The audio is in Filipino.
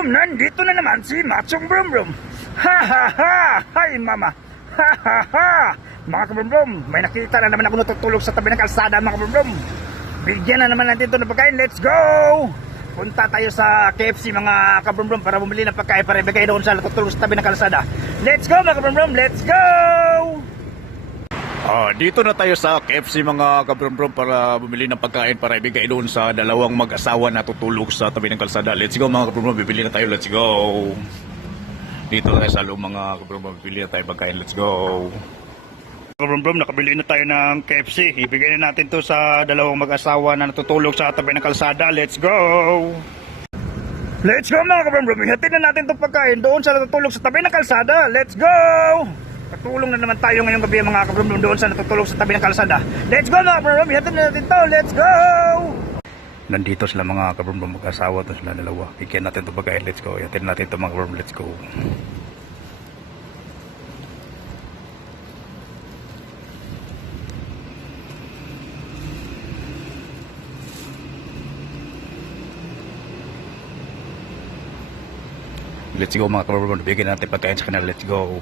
kabrum-brum, nandito na naman si Machong Brum Brum. Ha ha ha! Hi mama! Ha ha ha! Mga kabrum-brum, may nakita na naman ako natutulog sa tabi ng kalsada mga kabrum-brum. Bigyan na naman natin ito ng pagkain, let's go! Punta tayo sa KFC mga kabrum-brum para bumili ng pagkain para ibigay doon sa natutulog sa tabi ng kalsada. Let's go mga kabrum-brum, let's go! Ah, dito na tayo sa KFC mga kabrum-brum para bumili ng pagkain para ibigay doon sa dalawang mag-asawa na tutulog sa tabi ng kalsada. Let's go mga kabrum-brum, bibili na tayo. Let's go. Dito tayo sa loob mga kabrum-brum, bibili na tayo pagkain. Let's go. Kabrum-brum, nakabili na tayo ng KFC. Ibigay na natin to sa dalawang mag-asawa na natutulog sa tabi ng kalsada. Let's go. Let's go mga kabrum-brum, ihatid na natin itong pagkain doon sa natutulog sa tabi ng kalsada. Let's go. Na naman tayo ngayong gabi mga kabrum doon sa natutulog sa tabi ng kalsada. Let's go mga kabrum Ihatid na natin to. Let's go! Nandito sila mga kabrum mag-asawa to sila dalawa. Bigyan natin to pagkain. Let's go. Ihatid natin to mga kabrum Let's go. Let's go mga kabrum Bigyan natin pagkain sa kanila. Let's go.